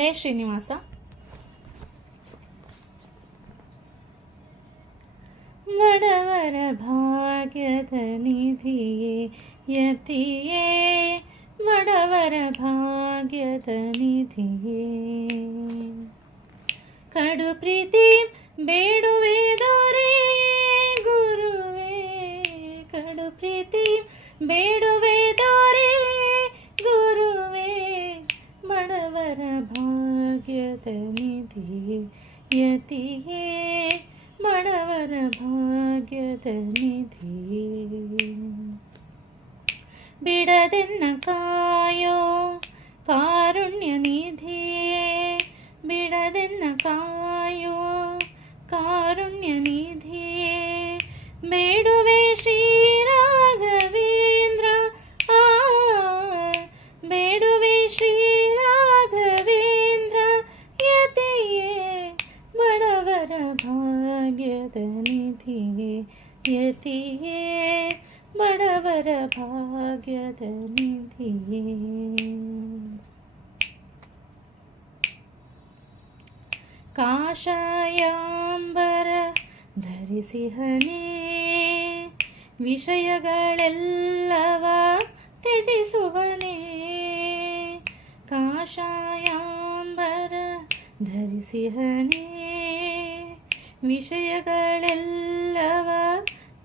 ಜಯ ಶ್ರೀನಿವಾಸ. ಬಡವರ ಭಾಗ್ಯದ ನಿಧಿಯೇ ಯತಿಯೇ, ಬಡವರ ಭಾಗ್ಯದ ನಿಧಿಯೇ, ಕಡು ಪ್ರೀತಿ ಬೇಡುವೆ ದೊರೆಯೇ ಗುರುವೇ, ಕಡು ಪ್ರೀತಿ ಬೇಡುವೆ ದೊರೆಯೇ ಗುರುವೇ, ಬಡವರ ಭಾಗ್ಯದ ನಿಧಿಯೇ ಯತಿಯೇ, ಬಡವರ ಭಾಗ್ಯದ ನಿಧಿಯೇ, ಬಿಡದೆನ್ನ ಕಾಯೋ ಕಾರುಣ್ಯ ನಿಧಿಯೇ, ಬಿಡದೆನ್ನ ಕಾಯೋ ಕಾರುಣ್ಯ ನಿಧಿಯೇ, ಬೇಡುವೆ ಶ್ರೀ ರಾಘವೇಂದ್ರ, ಬೇಡುವೆ ಶ್ರೀ ರಾಘವೇಂದ್ರ ಯತಿಯೇ, ಬಡವರ ಭಾಗ್ಯದ ನಿಧಿಯೇ ಯತಿಯೇ, ಬಡವರ ಭಾಗ್ಯದ ನಿಧಿಯೇ. ಕಾಷಾಯಾಂಬರ ಧರಿಸಿಹನೇ, ವಿಷಯಗಳೆಲ್ಲವ ತ್ಯಜಿಸುವನೇ, ಕಾಷಾಯಾಂಬರ ಧರಿಸಿಹನೇ, ವಿಷಯಗಳೆಲ್ಲವ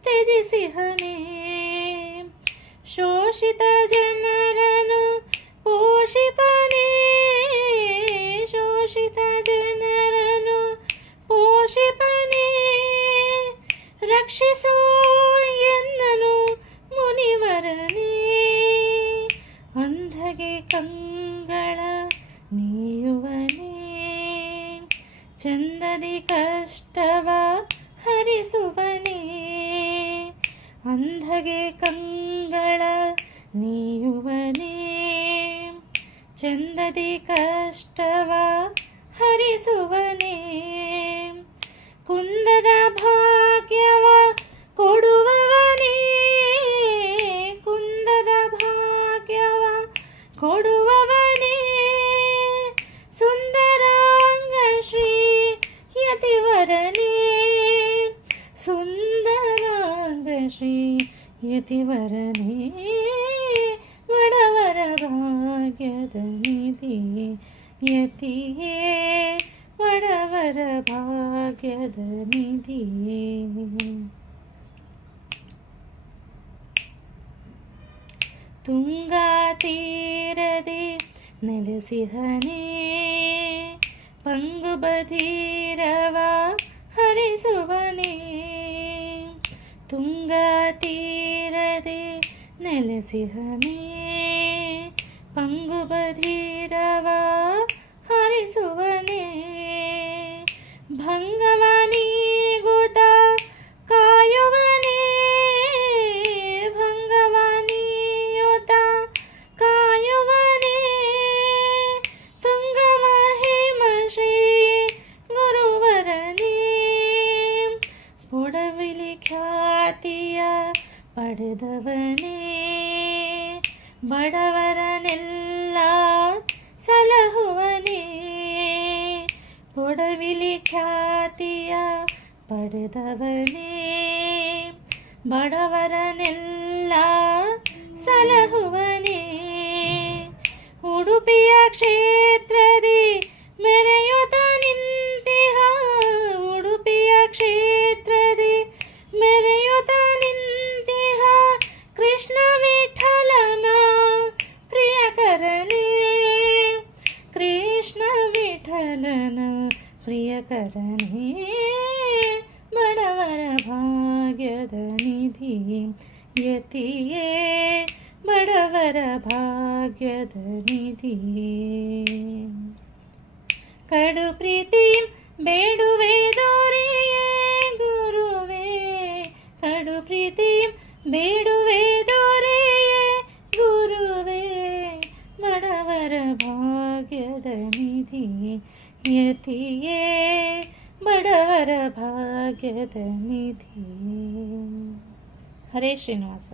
ತ್ಯಜಿಸಿಹನೇ, ಶೋಷಿತ ಜನರನ್ನು ಪೋಷಿಪನೇ, ಶೋಷಿತ ಜನರನ್ನು ಪೋಷಿಪನೇ, ರಕ್ಷಿಸೋ ಎನ್ನನು ಮುನಿವರನೇ, ಅಂಧಗೆ ಕಂಗಳ ನೀಯುವನೇ, ಚಂದದಿ ಕಷ್ಟವ ಹರಿಸುವನೇ, ಅಂಧಗೆ ಕಂಗಳ ನೀಯುವನೇ, ಚಂದದಿ ಕಷ್ಟವ ಹರಿಸುವನೇ, ಕುಂದದ ಭಾಗ್ಯವ ಕೊಡುವವನೇ, ಕುಂದದ ಭಾಗ್ಯವ ಕೊಡುವವನೇ, ಸುಂದರಾಂಗ ಶ್ರೀ ಯತಿವರನೇ, ಸುಂದರಾಂಗ ಶ್ರೀ ಯತಿವರನೇ, ಬಡವರ ಭಾಗ್ಯದ ನಿಧಿಯೇ ಯತಿಯೇ, ಬಡವರ ಭಾಗ್ಯದ ನಿಧಿಯೇ. ತುಂಗಾ ತೀರದೆ ನೆಲೆಸಿಹನೇ, ಪಂಗು ಬಧಿರವ ಹರಿಸುವನೇ, ತುಂಗಾ ತೀರದೆ ನೆಲೆಸಿಹನೇ, ಪಂಗು ಬಧಿರವ ಹರಿಸುವನೇ, ಭಂಗವನೀಗುತ ಕಾಯುವನೇ, ಭಂಗವನೀಯುತ ಕಾಯುವನೇ, ತುಂಗ ಮಹಿಮ ಶ್ರೀ ಗುರುವರನೇ, ಪೊಡವಿಲಿ ಖ್ಯಾತಿಯ ಪಡೆದವನೇ, ಬಡವರನೆಲ್ಲ ಸಲಹುವನೇ, ಪೊಡವಿಲಿ ಖ್ಯಾತಿಯ ಪಡೆದವನೇ, ಬಡವರನೆಲ್ಲ ಸಲಹುವನೇ, ಉಡುಪಿಯ ಕ್ಷೇತ್ರದಿ ಮೆರೆಯುತ್ತ ನಿಂತಿಹ, ಉಡುಪಿಯ ಕ್ಷೇತ್ರದಿ ಮೆರೆಯುತ್ತ ನಿಂತಿಹ, ಕೃಷ್ಣ ವಿಠಲನ ಪ್ರಿಯಕರನೇ, ಕೃಷ್ಣ ವಿಠಲನ ಪ್ರಿಯಕರನೇ, ಬಡವರ ಭಾಗ್ಯದ ನಿಧಿಯೇ ಯತಿಯೇ, ಬಡವರ ಭಾಗ್ಯದ ನಿಧಿಯೇ, ಕಡು ಪ್ರೀತಿ ಬೇಡುವೆ ದೊರೆಯೇ ಗುರುವೇ, ಕಡು ಪ್ರೀತಿ ಬೇಡುವೆ ದೊರೆಯೇ ಗುರುವೇ, ಬಡವರ ಭಾಗ್ಯದ ನಿಧಿಯೇ ಯತಿಯೇ, ಬಡವರ ಭಾಗ್ಯದ ನಿಧಿಯೇ. ಹರೇ ಶ್ರೀನಿವಾಸ.